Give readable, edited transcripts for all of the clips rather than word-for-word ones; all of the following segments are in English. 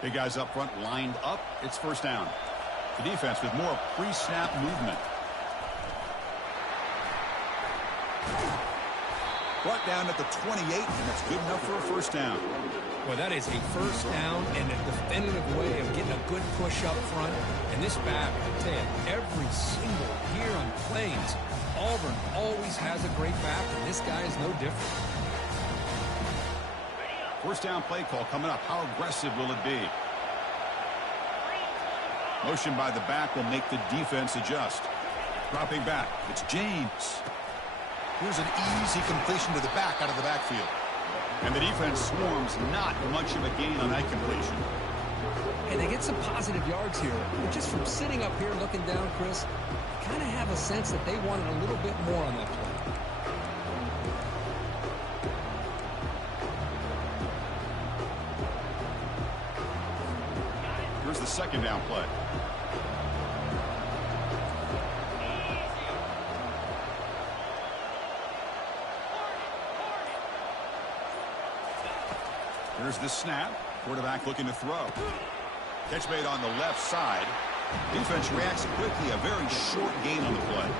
Big guys up front lined up. It's first down. The defense with more pre-snap movement. Brought down at the 28, and that's good enough for a first down. Well, that is a first down and a definitive way of getting a good push up front. And this back, I tell you, every single year on plays, Auburn always has a great back, and this guy is no different. First down play call coming up. How aggressive will it be? Motion by the back will make the defense adjust. Dropping back. It's James. Here's an easy completion to the back out of the backfield. And the defense swarms, not much of a gain on that completion. And they get some positive yards here. But just from sitting up here looking down, Chris, I kind of have a sense that they wanted a little bit more on that play. Here's the second down play. Here's the snap. Quarterback looking to throw. Catch made on the left side. Defense reacts quickly. A very short gain on the play.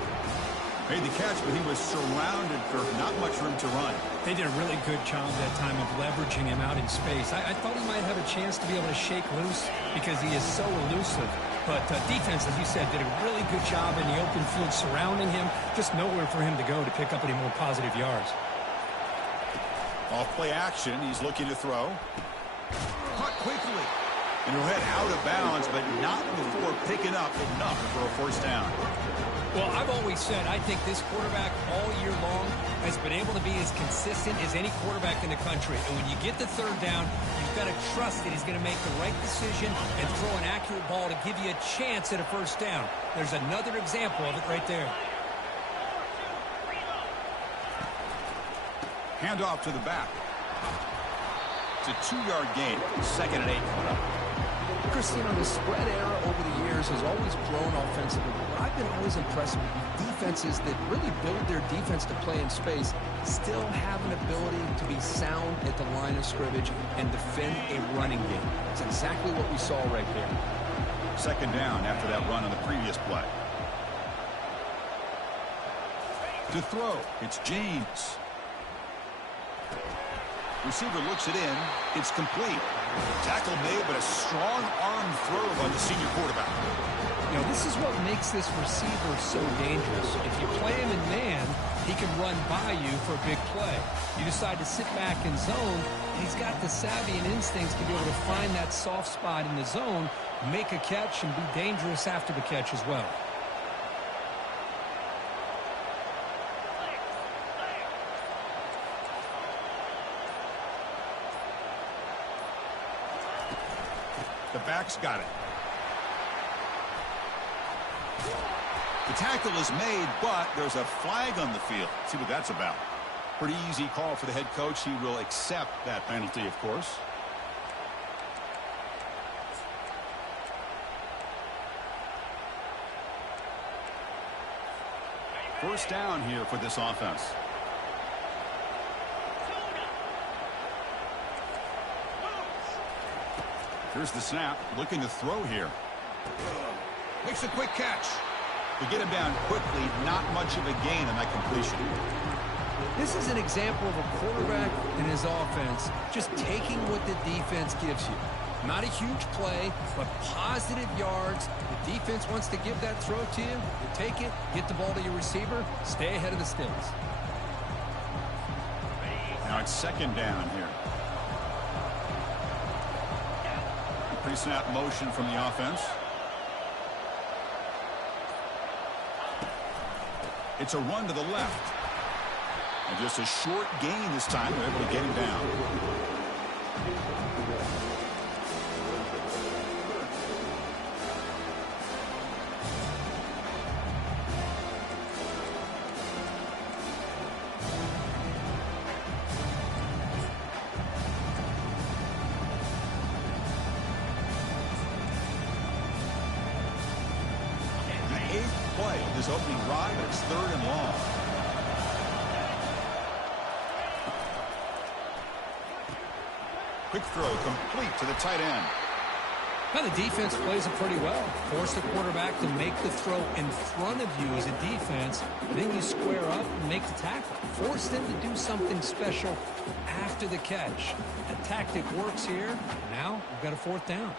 Made the catch, but he was surrounded for not much room to run. They did a really good job that time of leveraging him out in space. I thought he might have a chance to be able to shake loose because he is so elusive. But defense, as you said, did a really good job in the open field surrounding him. Just nowhere for him to go to pick up any more positive yards. Off play action. He's looking to throw. Caught quickly. And he'll head out of bounds, but not before picking up enough for a first down. Well, I've always said I think this quarterback all year long has been able to be as consistent as any quarterback in the country. And when you get the third down, you've got to trust that he's going to make the right decision and throw an accurate ball to give you a chance at a first down. There's another example of it right there. Handoff to the back. It's a 2-yard gain. Second and 8 coming up. Christine, the spread era over the years has always grown offensively. But I've been always impressed with defenses that really build their defense to play in space, still have an ability to be sound at the line of scrimmage and defend a running game. It's exactly what we saw right there. Second down after that run on the previous play. To throw, it's James. Receiver looks it in. It's complete. Tackle made, but a strong arm throw by the senior quarterback. You know, this is what makes this receiver so dangerous. If you play him in man, he can run by you for a big play. You decide to sit back in zone, and he's got the savvy and instincts to be able to find that soft spot in the zone, make a catch, and be dangerous after the catch as well. The back's got it. The tackle is made, but there's a flag on the field. Let's see what that's about. Pretty easy call for the head coach. He will accept that penalty, of course. First down here for this offense. Here's the snap. Looking to throw here. Makes a quick catch. To get him down quickly, not much of a gain on that completion. This is an example of a quarterback and his offense just taking what the defense gives you. Not a huge play, but positive yards. The defense wants to give that throw to you. You take it, get the ball to your receiver, stay ahead of the sticks. Now it's second down here. Pre-snap motion from the offense. It's a run to the left. And just a short gain this time. They're able to get him down. This opening drive, but it's third and long. Quick throw complete to the tight end. Now the defense plays it pretty well. Force the quarterback to make the throw in front of you as a defense. Then you square up and make the tackle. Force them to do something special after the catch. That tactic works here. Now we've got a fourth down.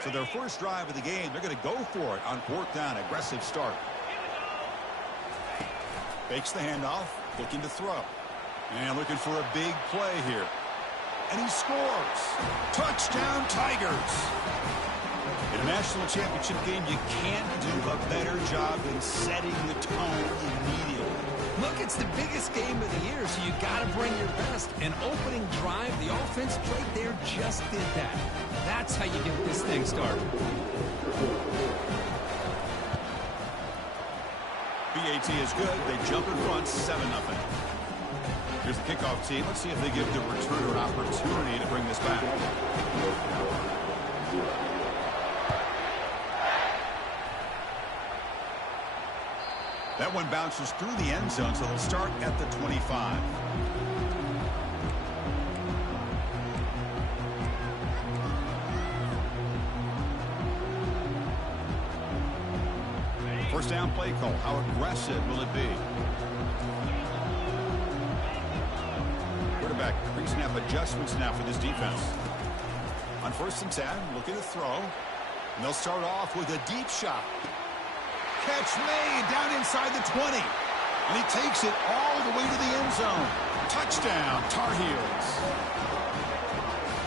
So their first drive of the game, they're going to go for it on fourth down. Aggressive start. Fakes the handoff, looking to throw. And looking for a big play here. And he scores. Touchdown, Tigers. In a national championship game, you can't do a better job than setting the tone immediately. Look, it's the biggest game of the year, so you got to bring your best. An opening drive, the offense played there just did that. That's how you get this thing started. BAT is good. They jump in front, 7-0. Here's the kickoff team. Let's see if they give the returner an opportunity to bring this back. That one bounces through the end zone, so they'll start at the 25. First down play call. How aggressive will it be? Quarterback pre-snap adjustments now for this defense. On 1st and 10, looking to throw. And they'll start off with a deep shot. Catch made down inside the 20. And he takes it all the way to the end zone. Touchdown, Tar Heels.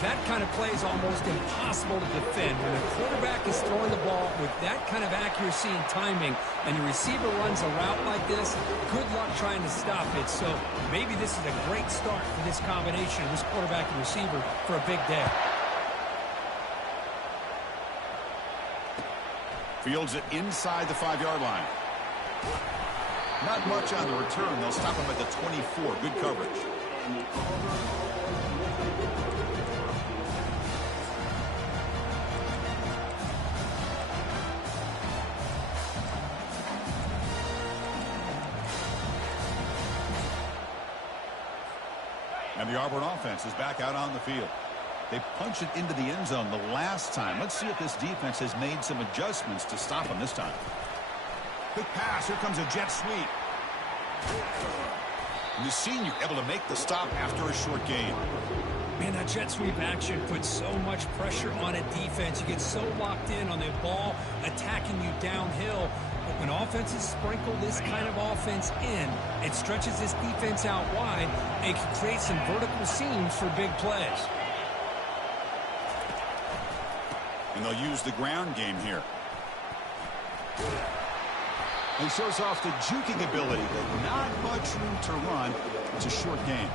That kind of play is almost impossible to defend. When a quarterback is throwing the ball with that kind of accuracy and timing, and your receiver runs a route like this, good luck trying to stop it. So maybe this is a great start for this combination, this quarterback and receiver, for a big day. Fields it inside the 5-yard line. Not much on the return. They'll stop him at the 24. Good coverage. And the Auburn offense is back out on the field. They punched it into the end zone the last time. Let's see if this defense has made some adjustments to stop them this time. Quick pass. Here comes a jet sweep. And the senior able to make the stop after a short gain. Man, that jet sweep action puts so much pressure on a defense. You get so locked in on the ball attacking you downhill. But when offenses sprinkle this kind of offense in, it stretches this defense out wide and can create some vertical seams for big plays. And they'll use the ground game here. He shows off the juking ability, but not much room to run. It's a short game.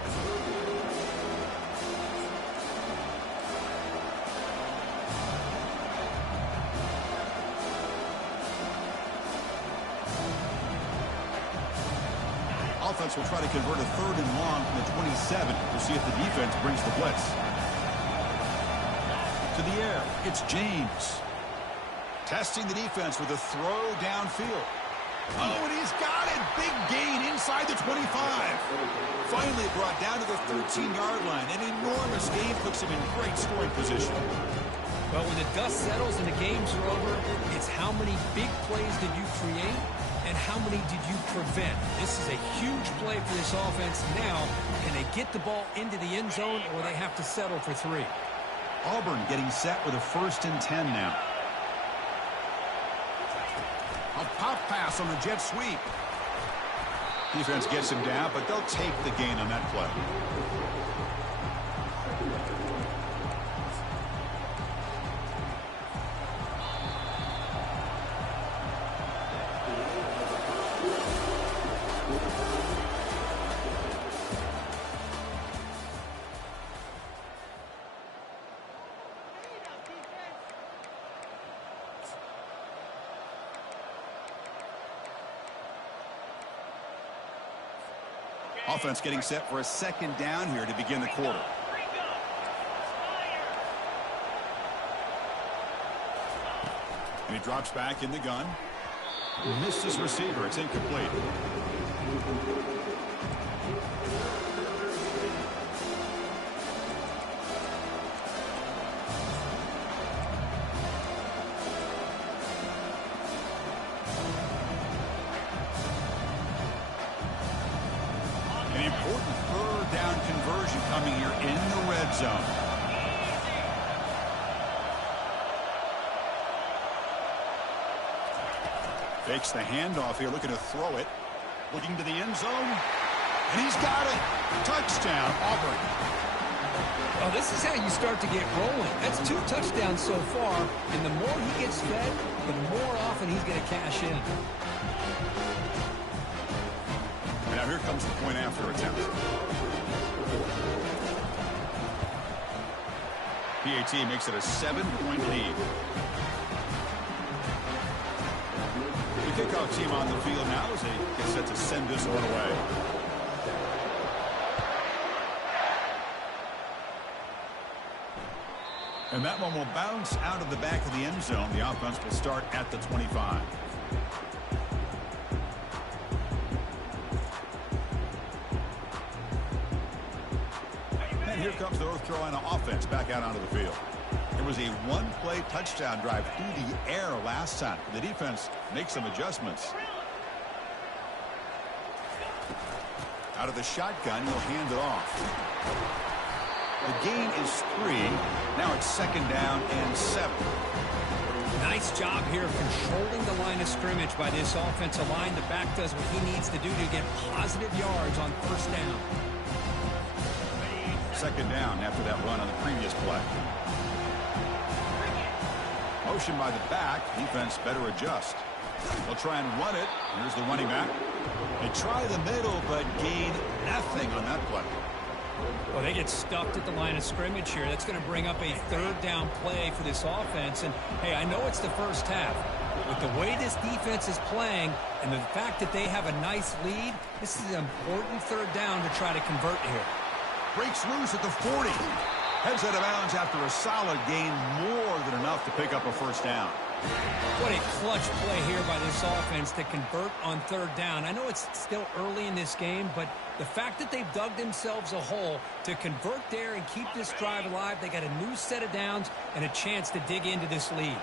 Offense will try to convert a 3rd and long from the 27 to see if the defense brings the blitz. To the air, it's James. Testing the defense with a throw downfield. Oh, and he's got it. Big gain inside the 25. Finally brought down to the 13-yard line. An enormous gain puts him in great scoring position. Well, when the dust settles and the games are over, it's how many big plays did you create and how many did you prevent. This is a huge play for this offense now. Can they get the ball into the end zone, or they have to settle for 3? Auburn getting set with a 1st and 10 now. A pop pass on the jet sweep. Defense gets him down, but they'll take the gain on that play. Offense getting set for a 2nd down here to begin the quarter. And he drops back in the gun. Missed his receiver. It's incomplete. An important third down conversion coming here in the red zone. Fakes the handoff here, looking to throw it. Looking to the end zone. And he's got it. Touchdown, Auburn. Oh, this is how you start to get rolling. That's 2 touchdowns so far, and the more he gets fed, the more often he's going to cash in. And now here comes the point after attempt. PAT makes it a 7-point lead. The kickoff team on the field now as they get set to send this one away. And that one will bounce out of the back of the end zone. The offense will start at the 25. And here comes the North Carolina offense back out onto the field. There was a one-play touchdown drive through the air last time. The defense makes some adjustments. Out of the shotgun, he'll hand it off. The gain is 3. Now it's 2nd down and 7. Nice job here of controlling the line of scrimmage by this offensive line. The back does what he needs to do to get positive yards on 1st down. 2nd down after that run on the previous play. Motion by the back. Defense better adjust. They'll try and run it. Here's the running back. They try the middle, but gain nothing on that play. Well, they get stuffed at the line of scrimmage here. That's going to bring up a 3rd down play for this offense. And, hey, I know it's the first half. With the way this defense is playing and the fact that they have a nice lead, this is an important 3rd down to try to convert here. Breaks loose at the 40. Heads out of bounds after a solid gain, more than enough to pick up a 1st down. What a clutch play here by this offense to convert on 3rd down. I know it's still early in this game, but the fact that they've dug themselves a hole to convert there and keep this drive alive, they got a new set of downs and a chance to dig into this lead.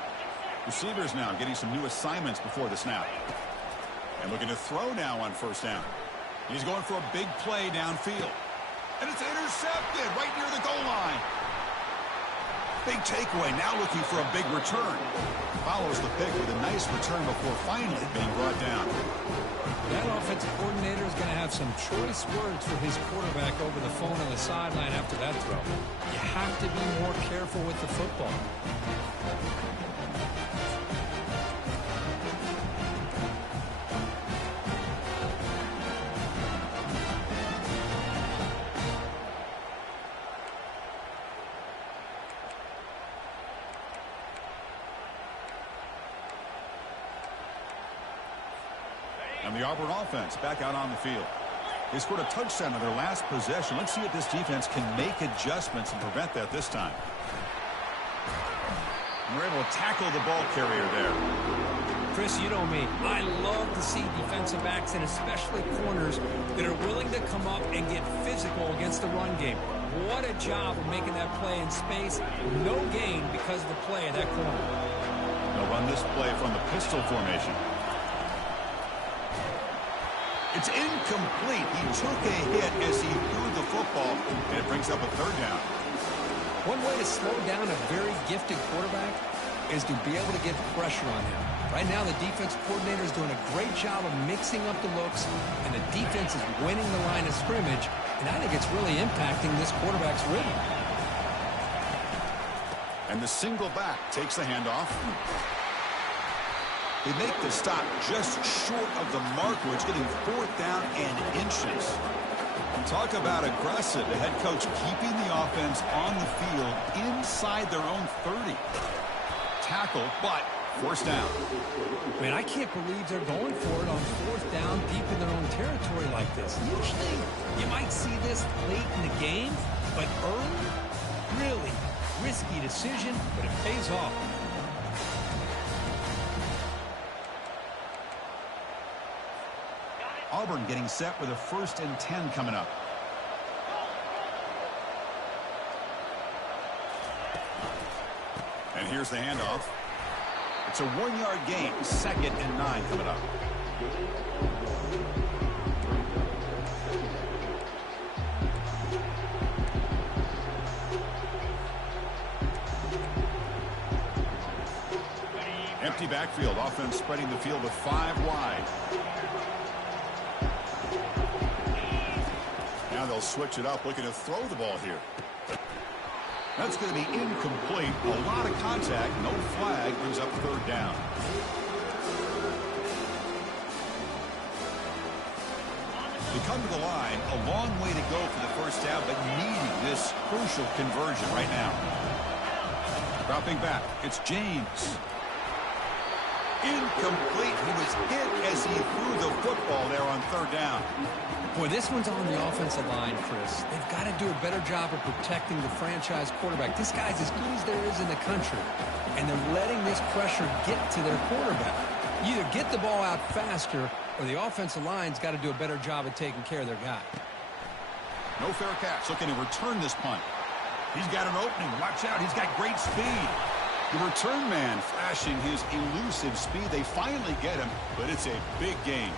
Receivers now getting some new assignments before the snap. And looking to throw now on 1st down. He's going for a big play downfield. And it's intercepted right near the goal line. Big takeaway, now looking for a big return. Follows the pick with a nice return before finally being brought down. That offensive coordinator is going to have some choice words for his quarterback over the phone on the sideline after that throw. You have to be more careful with the football. And the Auburn offense back out on the field. They scored a touchdown on their last possession. Let's see if this defense can make adjustments and prevent that this time. And we're able to tackle the ball carrier there. Chris, you know me. I love to see defensive backs and especially corners that are willing to come up and get physical against the run game. What a job of making that play in space. No gain because of the play of that corner. They'll run this play from the pistol formation. It's incomplete. He took a hit as he threw the football, and it brings up a 3rd down. One way to slow down a very gifted quarterback is to be able to get pressure on him. Right now, the defense coordinator is doing a great job of mixing up the looks, and the defense is winning the line of scrimmage, and I think it's really impacting this quarterback's rhythm. And the single back takes the handoff. They make the stop just short of the mark, where it's getting 4th down and inches. Talk about aggressive. The head coach keeping the offense on the field inside their own 30. Tackle, but 1st down. Man, I can't believe they're going for it on 4th down deep in their own territory like this. Usually, you might see this late in the game, but early, really risky decision, but it pays off. Auburn getting set with a 1st and 10 coming up. And here's the handoff. It's a 1-yard gain. 2nd and 9 coming up. Empty backfield. Offense spreading the field with 5 wide. Now they'll switch it up, looking to throw the ball here. That's going to be incomplete. A lot of contact. No flag. Brings up 3rd down. They come to the line. A long way to go for the 1st down, but needing this crucial conversion right now. Dropping back. It's James. Incomplete. He was hit as he threw the football there on 3rd down. Boy, this one's on the offensive line, Chris. They've got to do a better job of protecting the franchise quarterback. This guy's as good as there is in the country, and they're letting this pressure get to their quarterback. You either get the ball out faster, or the offensive line's got to do a better job of taking care of their guy. No fair catch. Looking to return this punt. He's got an opening. Watch out. He's got great speed. The return man flashing his elusive speed. They finally get him, but it's a big gain.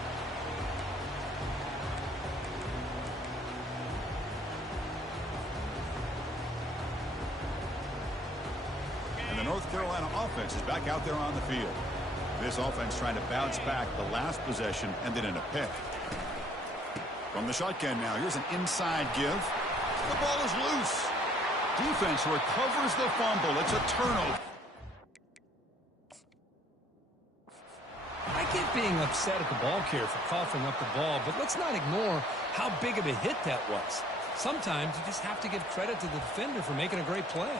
And the North Carolina offense is back out there on the field. This offense trying to bounce back. The last possession ended in a pick. From the shotgun now, here's an inside give. The ball is loose. Defense recovers the fumble. It's a turnover. I get being upset at the ball carrier for coughing up the ball, but let's not ignore how big of a hit that was. Sometimes you just have to give credit to the defender for making a great play.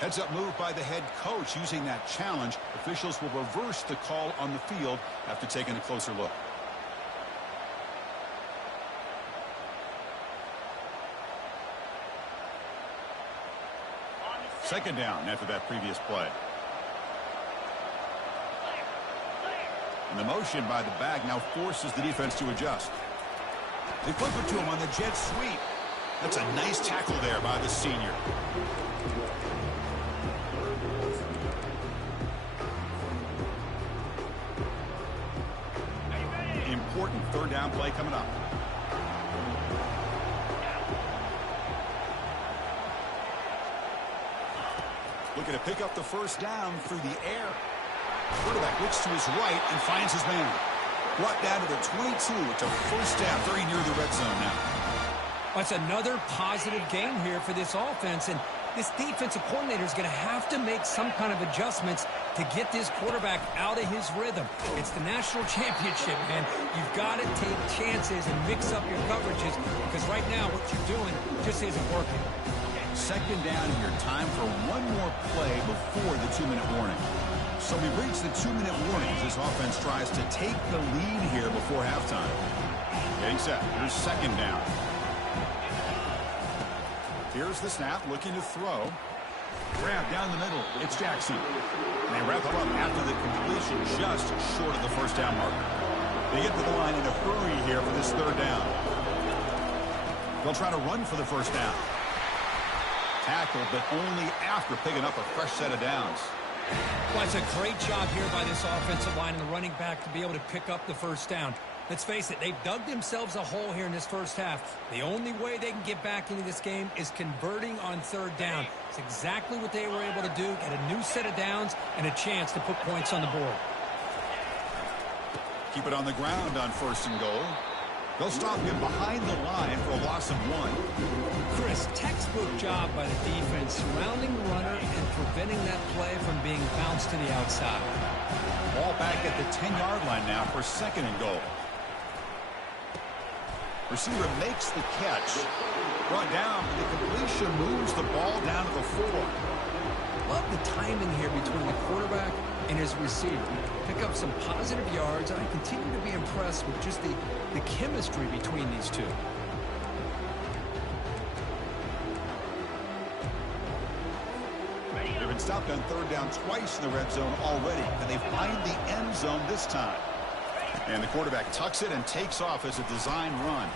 Heads-up move by the head coach using that challenge. Officials will reverse the call on the field after taking a closer look. Second down after that previous play. And the motion by the back now forces the defense to adjust. They flip it to him on the jet sweep. That's a nice tackle there by the senior. Important 3rd down play coming up. Looking to pick up the 1st down through the air. Quarterback looks to his right and finds his man. Brought down to the 22. It's a 1st down, very near the red zone now. That's another positive game here for this offense, and this defensive coordinator is going to have to make some kind of adjustments to get this quarterback out of his rhythm. It's the national championship, man. You've got to take chances and mix up your coverages, because right now what you're doing just isn't working. 2nd down here. Time for one more play before the 2-minute warning. So we've reached the 2-minute warning as this offense tries to take the lead here before halftime. Getting set. Here's 2nd down. Here's the snap, looking to throw. Grab down the middle. It's Jackson. And they wrap it up after the completion just short of the 1st down marker. They get to the line in a hurry here for this 3rd down. They'll try to run for the 1st down. Tackled, but only after picking up a fresh set of downs. Well, it's a great job here by this offensive line and the running back to be able to pick up the 1st down. Let's face it, they've dug themselves a hole here in this 1st half. The only way they can get back into this game is converting on 3rd down. It's exactly what they were able to do, get a new set of downs and a chance to put points on the board. Keep it on the ground on 1st and goal. They'll stop him behind the line for a loss of 1. Chris, textbook job by the defense, surrounding the runner and preventing that play from being bounced to the outside. Ball back at the 10-yard line now for 2nd and goal. Receiver makes the catch. Brought down, but the completion moves the ball down to the 4. Love the timing here between the quarterback and his receiver. Pick up some positive yards, and I continue to be impressed with just the chemistry between these two. They've been stopped on 3rd down twice in the red zone already. Can they find the end zone this time? And the quarterback tucks it and takes off as a design run.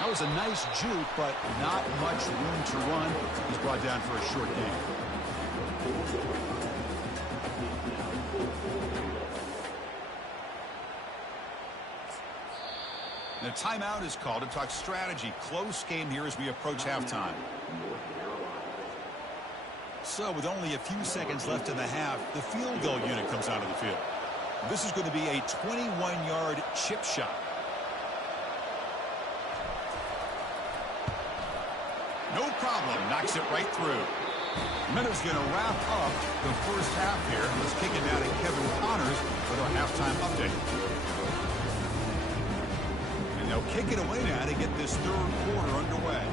That was a nice juke, but not much room to run. He's brought down for a short gain. The timeout is called to talk strategy. Close game here as we approach halftime. So with only a few seconds left in the half, the field goal unit comes out of the field. This is going to be a 21-yard chip shot. No problem. Knocks it right through. Minutes going to wrap up the first half here. Let's kick it down to Kevin Connors with our halftime update. And they'll kick it away now to get this third quarter underway.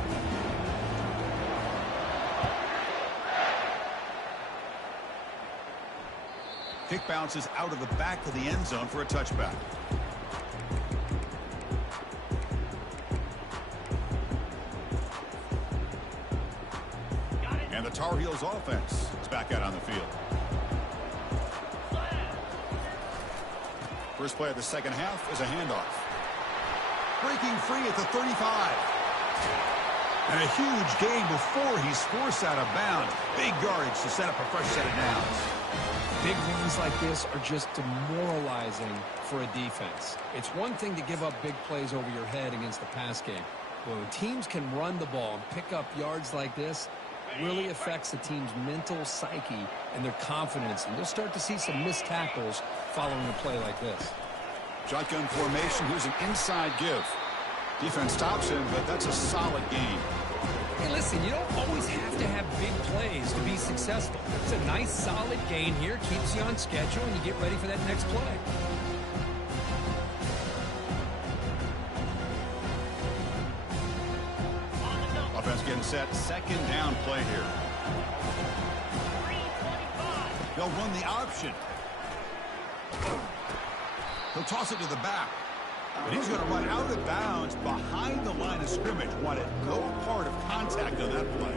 Kick bounces out of the back of the end zone for a touchback. And the Tar Heels offense is back out on the field. First play of the second half is a handoff. Breaking free at the 35. And a huge gain before he's forced out of bounds. Big yardage to set up a fresh set of downs. Big runs like this are just demoralizing for a defense. It's one thing to give up big plays over your head against the pass game. But when teams can run the ball and pick up yards like this, it really affects the team's mental psyche and their confidence. And you'll start to see some missed tackles following a play like this. Shotgun formation. Here's an inside give. Defense stops him, but that's a solid gain. Hey, listen, you don't always have to have big plays to be successful. It's a nice, solid gain here. Keeps you on schedule, and you get ready for that next play. Offense getting set. Second down play here. They'll run the option. He'll toss it to the back. But he's going to run out of bounds behind the line of scrimmage. Wanted no part of contact on that play.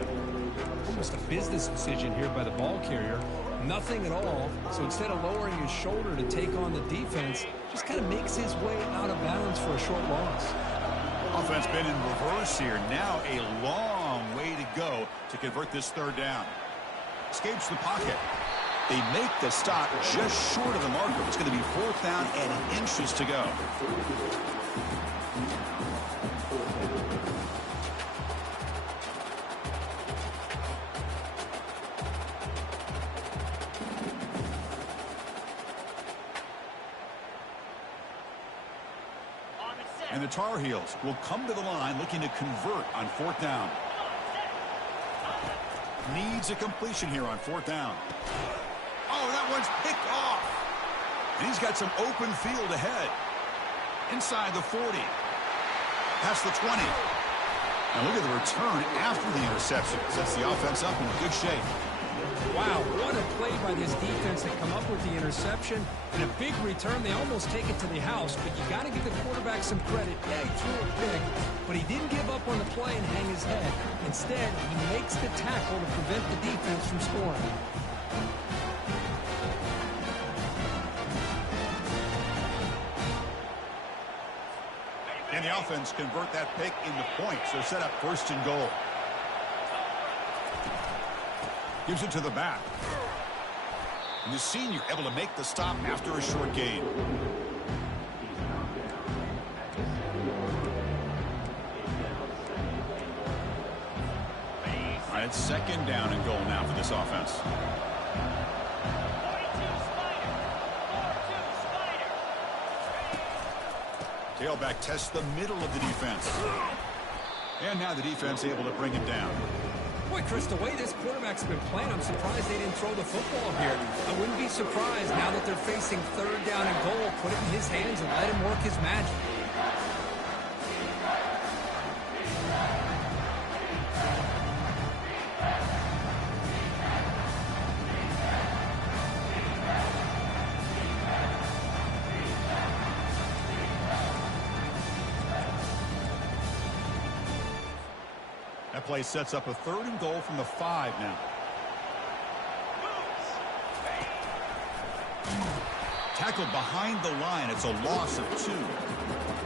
Almost a business decision here by the ball carrier. Nothing at all. So instead of lowering his shoulder to take on the defense, just kind of makes his way out of bounds for a short loss. Offense been in reverse here. Now a long way to go to convert this third down. Escapes the pocket. They make the stop just short of the marker. It's going to be fourth down and inches to go. And the Tar Heels will come to the line looking to convert on fourth down. Needs a completion here on fourth down. Oh, that one's picked off. And he's got some open field ahead. Inside the 40. Past the 20. And look at the return after the interception. Sets the offense up in good shape. Wow, what a play by this defense to come up with the interception. And a big return. They almost take it to the house, but you got to give the quarterback some credit. Yeah, he threw it big, but he didn't give up on the play and hang his head. Instead, he makes the tackle to prevent the defense from scoring. And the offense convert that pick into points. So set up first and goal. Gives it to the back. And the senior able to make the stop after a short gain. All right, it's second down and goal now for this offense. Tailback tests the middle of the defense. And now the defense able to bring him down. Boy, Chris, the way this quarterback's been playing, I'm surprised they didn't throw the football here. I wouldn't be surprised now that they're facing third down and goal. Put it in his hands and let him work his magic. That play sets up a third and goal from the 5 now. tackled behind the line. It's a loss of 2.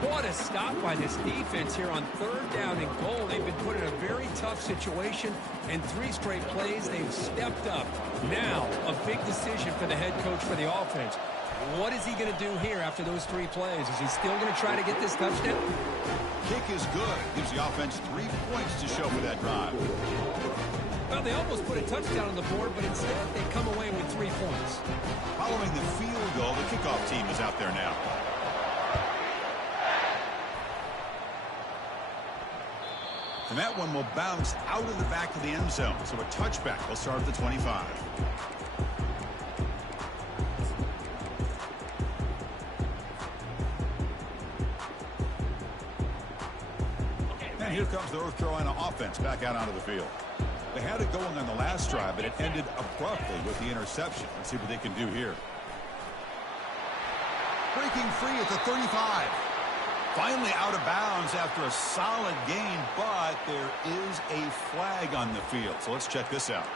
What a stop by this defense here on 3rd down and goal. They've been put in a very tough situation, and 3 straight plays, they've stepped up. Now, a big decision for the head coach for the offense. What is he going to do here after those 3 plays? Is he still going to try to get this touchdown? Kick is good. Gives the offense 3 points to show for that drive. Well, they almost put a touchdown on the board, but instead they come away with 3 points. Following the field goal, the kickoff team is out there now. And that one will bounce out of the back of the end zone. So a touchback will start at the 25. And here comes the North Carolina offense back out onto the field. They had it going on the last drive, but it ended abruptly with the interception. Let's see what they can do here. Breaking free at the 35. Finally out of bounds after a solid gain, but there is a flag on the field. So let's check this out.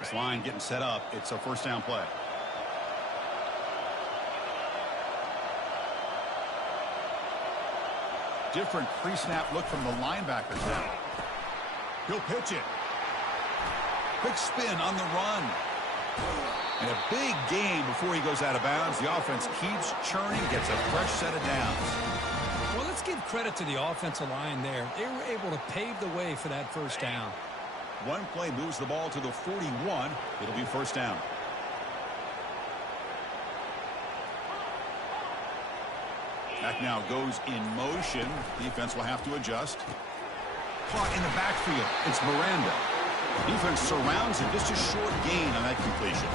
This line getting set up. It's a 1st down play. Different pre-snap look from the linebackers now. He'll pitch it. Big spin on the run. And a big gain before he goes out of bounds. The offense keeps churning, gets a fresh set of downs. Well, let's give credit to the offensive line there. They were able to pave the way for that 1st down. One play moves the ball to the 41. It'll be 1st down. Back now goes in motion. Defense will have to adjust. Caught in the backfield. It's Miranda. Defense surrounds him. Just a short gain on that completion.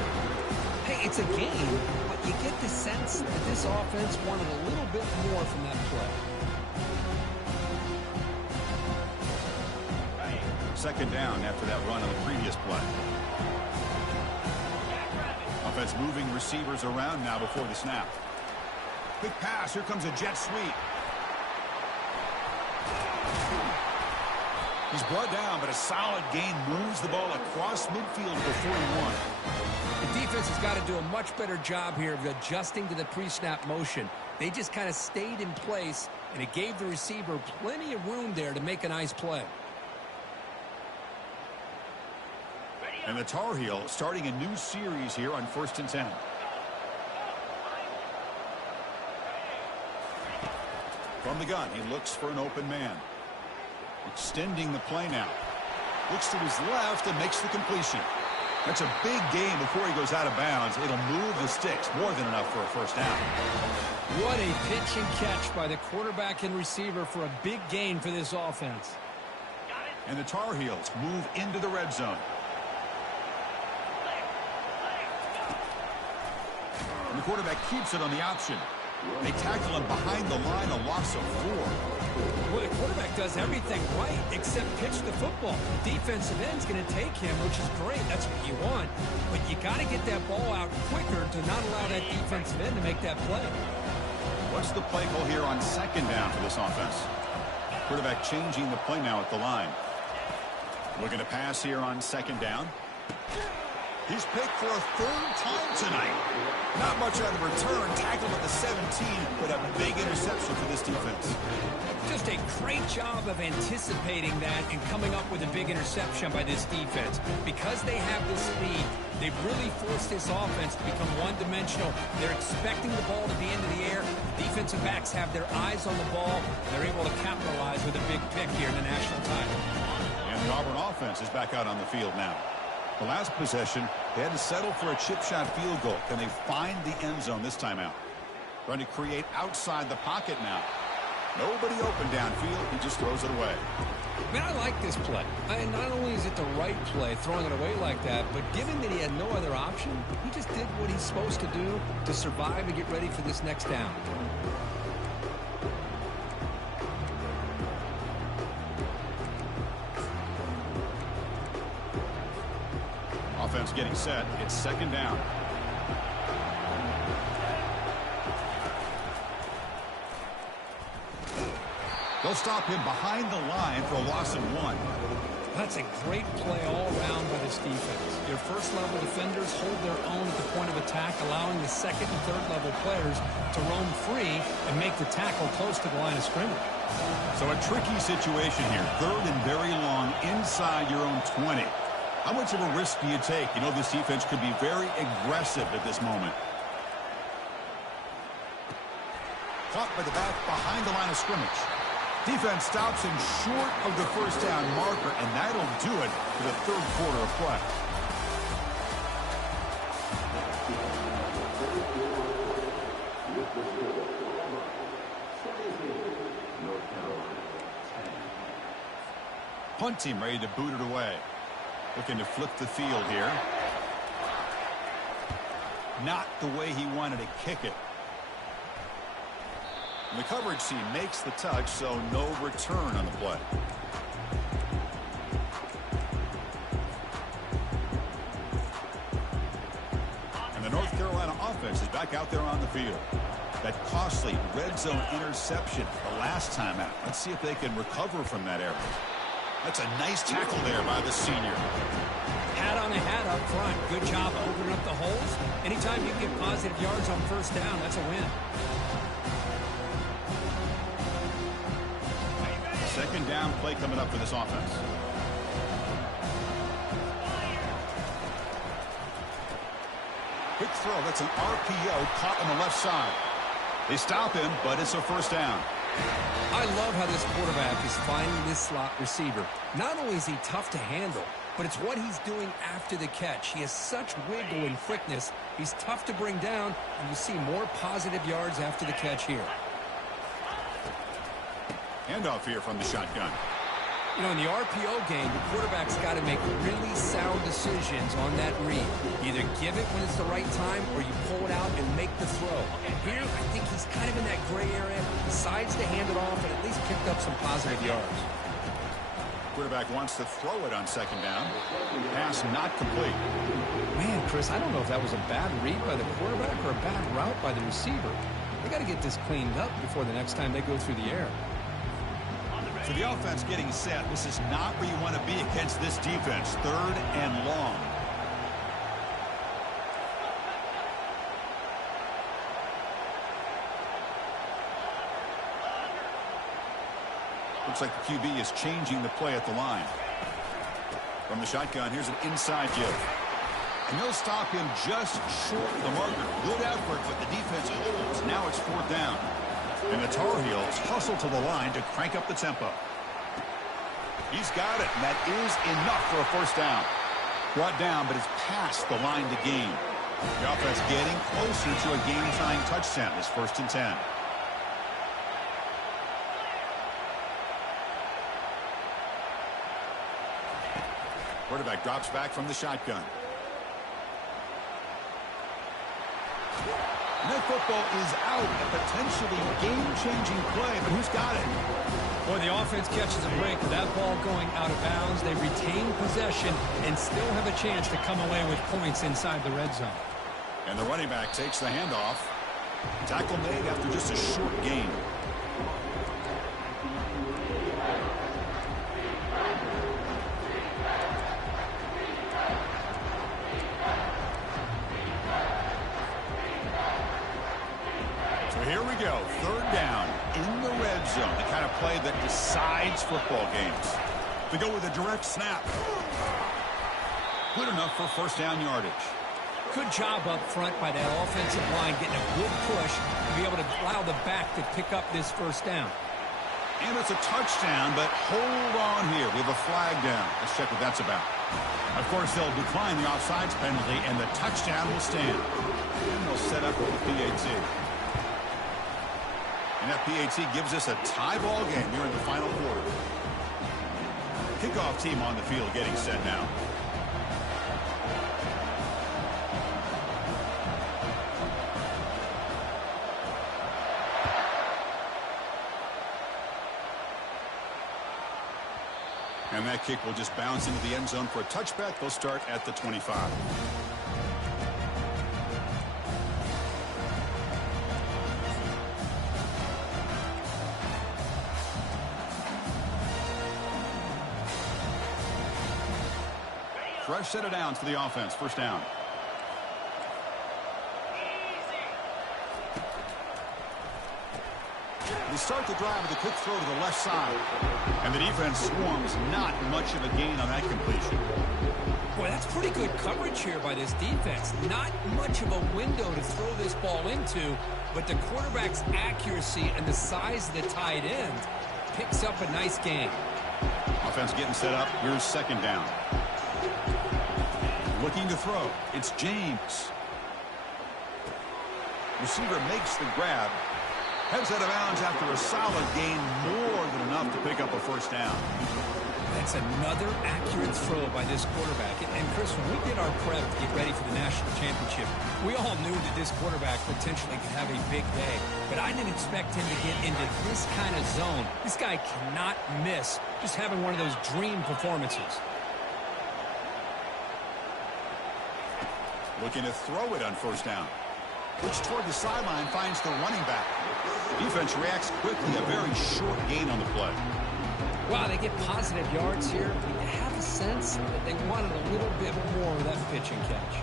Hey, it's a game, but you get the sense that this offense wanted a little bit more from that play. 2nd down after that run on the previous play. Offense moving receivers around now before the snap. Quick pass. Here comes a jet sweep. He's brought down, but a solid gain moves the ball across midfield to the 41. The defense has got to do a much better job here of adjusting to the pre-snap motion. They just kind of stayed in place, and it gave the receiver plenty of room there to make a nice play. And the Tar Heels starting a new series here on 1st and 10. From the gun, he looks for an open man. Extending the play now. Looks to his left and makes the completion. That's a big gain before he goes out of bounds. It'll move the sticks. More than enough for a 1st down. What a pitch and catch by the quarterback and receiver for a big gain for this offense. And the Tar Heels move into the red zone. And the quarterback keeps it on the option. They tackle him behind the line, a loss of 4. Well, the quarterback does everything right except pitch the football. The defensive end's going to take him, which is great. That's what you want. But you got to get that ball out quicker to not allow that defensive end to make that play. What's the play call here on 2nd down for this offense? Quarterback changing the play now at the line. Looking to pass here on 2nd down. He's picked for a 3rd time tonight. Not much out of return. Tackled at the 17, but a big interception for this defense. Just a great job of anticipating that and coming up with a big interception by this defense. Because they have the speed, they've really forced this offense to become one-dimensional. They're expecting the ball to be into the air. Defensive backs have their eyes on the ball. They're able to capitalize with a big pick here in the national title. And the Auburn offense is back out on the field now. The last possession, they had to settle for a chip shot field goal. Can they find the end zone this time out? Trying to create outside the pocket now. Nobody open downfield. He just throws it away. Man, I like this play. And not only is it the right play, throwing it away like that, but given that he had no other option, he just did what he's supposed to do to survive and get ready for this next down. offense getting set. It's second down. They'll stop him behind the line for a loss of 1. That's a great play all around by this defense. Your first-level defenders hold their own at the point of attack, allowing the second and third-level players to roam free and make the tackle close to the line of scrimmage. So a tricky situation here. Third and very long inside your own 20. How much of a risk do you take? You know this defense could be very aggressive at this moment. Caught by the back behind the line of scrimmage. Defense stops him short of the first down marker, and that'll do it for the third quarter of play. Punt team ready to boot it away. Looking to flip the field here. Not the way he wanted to kick it. And the coverage team makes the touch, so no return on the play. And the North Carolina offense is back out there on the field. That costly red zone interception the last time out. Let's see if they can recover from that error. That's a nice tackle there by the senior. Hat on a hat up front. Good job opening up the holes. Anytime you get positive yards on first down, that's a win. Second down play coming up for this offense. Quick throw. That's an RPO caught on the left side. They stop him, but it's a first down. I love how this quarterback is finding this slot receiver. Not only is he tough to handle, but it's what he's doing after the catch. He has such wiggle and quickness. He's tough to bring down, and you see more positive yards after the catch here. Handoff here from the shotgun. You know, in the RPO game, the quarterback's got to make really sound decisions on that read. Either give it when it's the right time or you pull it out and make the throw. Here, I think he's kind of in that gray area, decides to hand it off and at least picked up some positive yards. Quarterback wants to throw it on second down. Pass not complete. Man, Chris, I don't know if that was a bad read by the quarterback or a bad route by the receiver. They got to get this cleaned up before the next time they go through the air. So the offense getting set. This is not where you want to be against this defense. Third and long. Looks like the QB is changing the play at the line. From the shotgun, here's an inside give. And they'll stop him just short of the marker. Good effort, but the defense holds. Now it's fourth down. And the Tar Heels hustle to the line to crank up the tempo. He's got it, and that is enough for a first down. Brought down, but it's past the line to gain. The offense getting closer to a game-tying touchdown. It's 1st and 10. Quarterback drops back from the shotgun. And that football is out. A potentially game-changing play, but who's got it? Boy, the offense catches a break with that ball going out of bounds. They retain possession and still have a chance to come away with points inside the red zone. And the running back takes the handoff. Tackle made after just a short gain. Here we go, third down in the red zone, the kind of play that decides football games. They go with a direct snap. Good enough for first down yardage. Good job up front by that offensive line, getting a good push to be able to allow the back to pick up this first down. And it's a touchdown, but hold on here. We have a flag down. Let's check what that's about. Of course, they'll decline the offsides penalty, and the touchdown will stand. And they'll set up with the PAT. And that PAT gives us a tie ball game here in the final quarter. Kickoff team on the field getting set now. And that kick will just bounce into the end zone for a touchback. They'll start at the 25. Fresh set of downs for the offense. First down. They start the drive with a quick throw to the left side. And the defense swarms. Not much of a gain on that completion. Boy, that's pretty good coverage here by this defense. Not much of a window to throw this ball into, but the quarterback's accuracy and the size of the tight end picks up a nice gain. Offense getting set up. Here's second down. Looking to throw. It's James. Receiver makes the grab. Heads out of bounds after a solid gain, more than enough to pick up a first down. That's another accurate throw by this quarterback. And Chris, when we did our prep to get ready for the national championship, we all knew that this quarterback potentially could have a big day. But I didn't expect him to get into this kind of zone. This guy cannot miss just having one of those dream performances. Looking to throw it on first down. Which toward the sideline finds the running back. Defense reacts quickly. A very short gain on the play. Wow, they get positive yards here. You have a sense that they wanted a little bit more of that pitch and catch.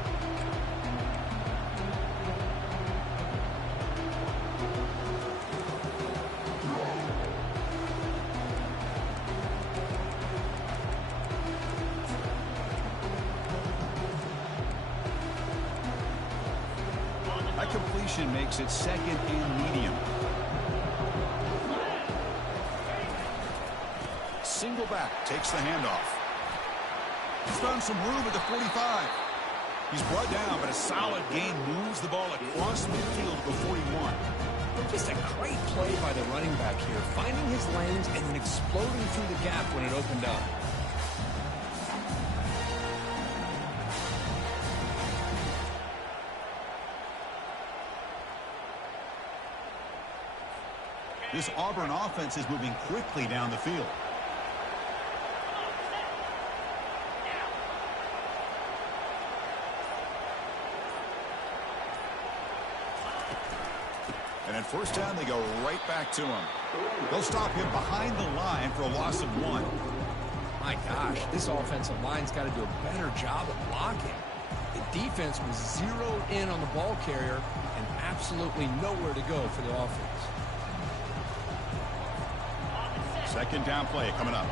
That completion makes it second and medium. Single back, takes the handoff. He's found some room at the 45. He's brought down, but a solid gain moves the ball across midfield to the 41. Just a great play by the running back here, finding his lanes and then exploding through the gap when it opened up. This Auburn offense is moving quickly down the field. And at first down, they go right back to him. They'll stop him behind the line for a loss of 1. My gosh, this offensive line's got to do a better job of blocking. The defense was zeroed in on the ball carrier and absolutely nowhere to go for the offense. Second down play coming up.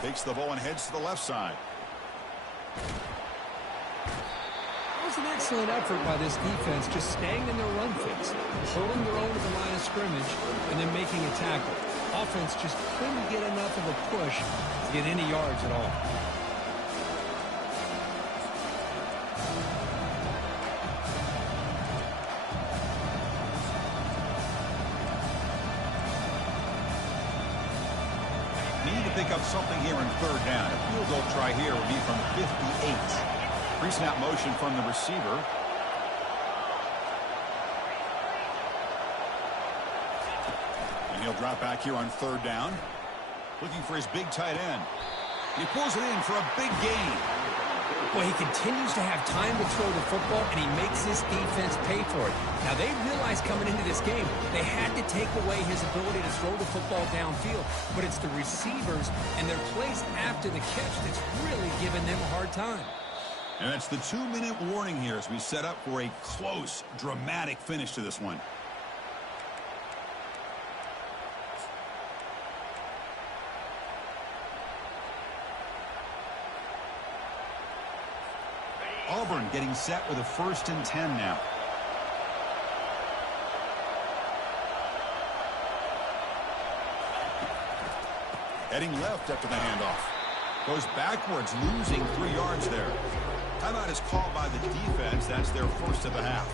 Takes the ball and heads to the left side. That was an excellent effort by this defense, just staying in their run fix, holding their own at the line of scrimmage, and then making a tackle. Offense just couldn't get enough of a push to get any yards at all. Pick up something here in third down. A field goal try here would be from 58. Pre-snap motion from the receiver. And he'll drop back here on third down. Looking for his big tight end. He pulls it in for a big gain. Well, he continues to have time to throw the football, and he makes this defense pay for it. Now, they realized coming into this game, they had to take away his ability to throw the football downfield. But it's the receivers and their plays after the catch that's really giving them a hard time. And that's the 2-minute warning here as we set up for a close, dramatic finish to this one. Auburn getting set with a 1st and 10 now. Heading left after the handoff. Goes backwards, losing 3 yards there. Timeout is called by the defense. That's their first of the half.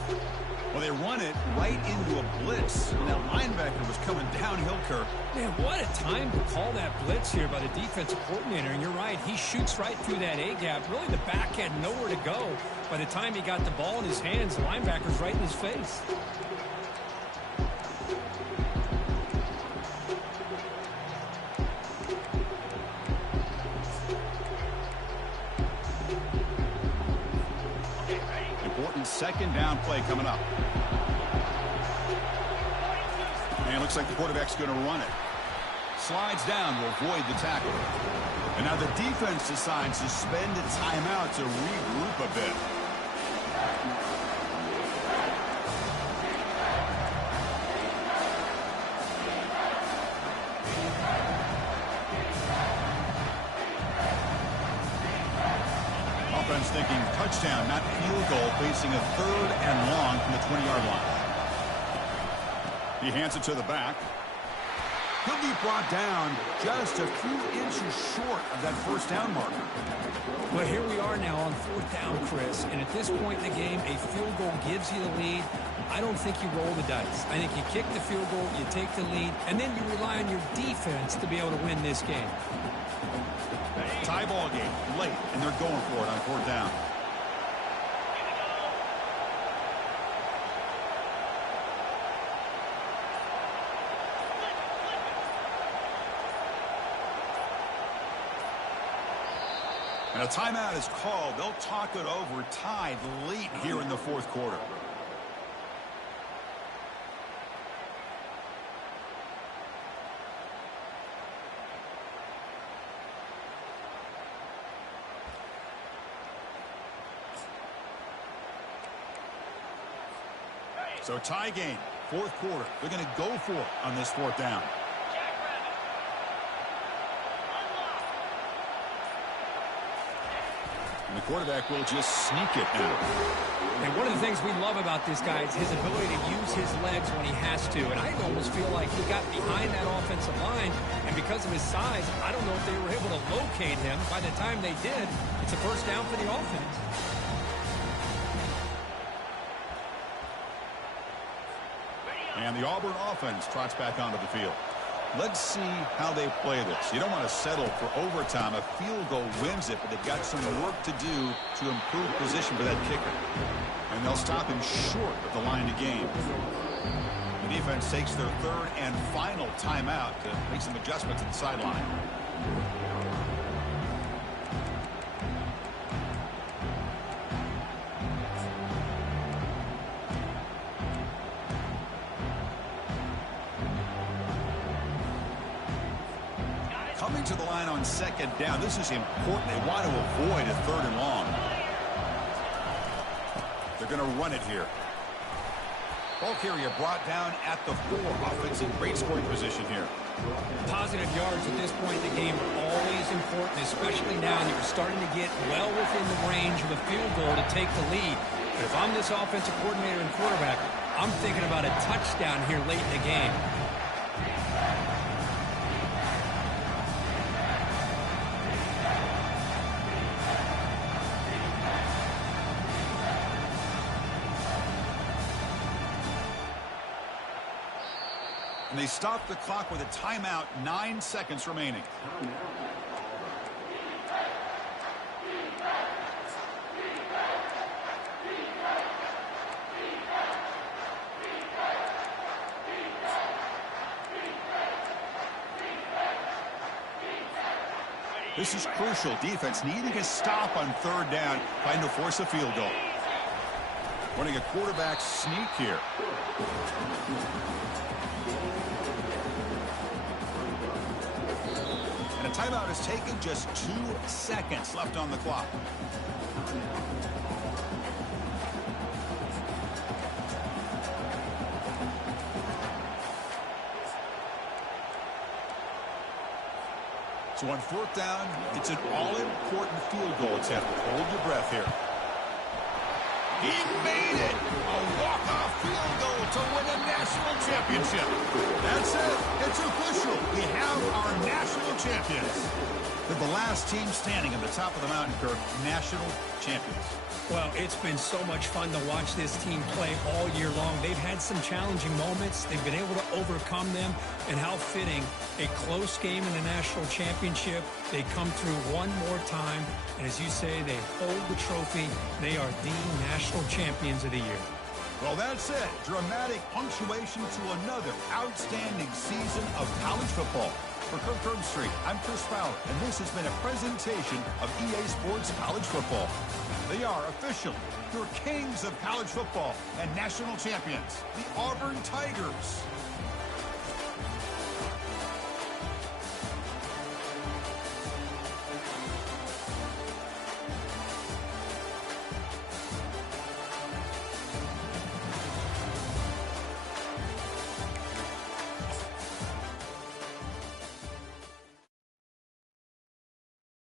Well, they run it right into a blitz. And that linebacker was coming downhill, Kirk. Man, what a time to call that blitz here by the defensive coordinator. And you're right, he shoots right through that A-gap. Really, the back had nowhere to go. By the time he got the ball in his hands, the linebacker's right in his face. important second down play coming up. And it looks like the quarterback's going to run it. Slides down to avoid the tackle. And now the defense decides to spend a timeout to regroup a bit. Offense thinking touchdown, not field goal, facing a 3rd and long from the 20-yard line. He hands it to the back. He'll be brought down just a few inches short of that first down marker. Well, here we are now on 4th down, Chris, and at this point in the game, a field goal gives you the lead. I don't think you roll the dice. I think you kick the field goal, you take the lead, and then you rely on your defense to be able to win this game. Tie ball game, late, and they're going for it on 4th down. And a timeout is called. They'll talk it over, tied late here in the 4th quarter. So tie game, 4th quarter. They're going to go for it on this 4th down. And the quarterback will just sneak it now. And one of the things we love about this guy is his ability to use his legs when he has to. And I almost feel like he got behind that offensive line, and because of his size, I don't know if they were able to locate him. By the time they did, it's a first down for the offense. And the Auburn offense trots back onto the field. Let's see how they play this. You don't want to settle for overtime. A field goal wins it, but they've got some work to do to improve position for that kicker. And they'll stop him short of the line of game. The defense takes their 3rd and final timeout to make some adjustments at the sideline. Coming to the line on 2nd down. This is important. They want to avoid a 3rd and long. They're going to run it here. Ball carrier brought down at the 4. Offense in great scoring position here. Positive yards at this point in the game are always important, especially now that you're starting to get well within the range of a field goal to take the lead. But if I'm this offensive coordinator and quarterback, I'm thinking about a touchdown here late in the game. And they stop the clock with a timeout, 9 seconds remaining. This is crucial. Defense needing a stop on 3rd down, trying to force a field goal. Running a quarterback sneak here. And a timeout is taken, just 2 seconds left on the clock. So on 4th down, it's an all-important field goal attempt. Hold your breath here. He made it! A walk-off field goal to win a national championship. That's it. It's official. We have our national champions. They're the last team standing at the top of the mountain, Kirk. National champions. Well, it's been so much fun to watch this team play all year long. They've had some challenging moments. They've been able to overcome them. And how fitting, a close game in the national championship. They come through one more time. And as you say, they hold the trophy. They are the national champions of the year. Well, that's it. Dramatic punctuation to another outstanding season of college football. For Kirk Herbstreit, I'm Chris Fowler, and this has been a presentation of EA Sports College Football. They are officially your kings of college football and national champions, the Auburn Tigers.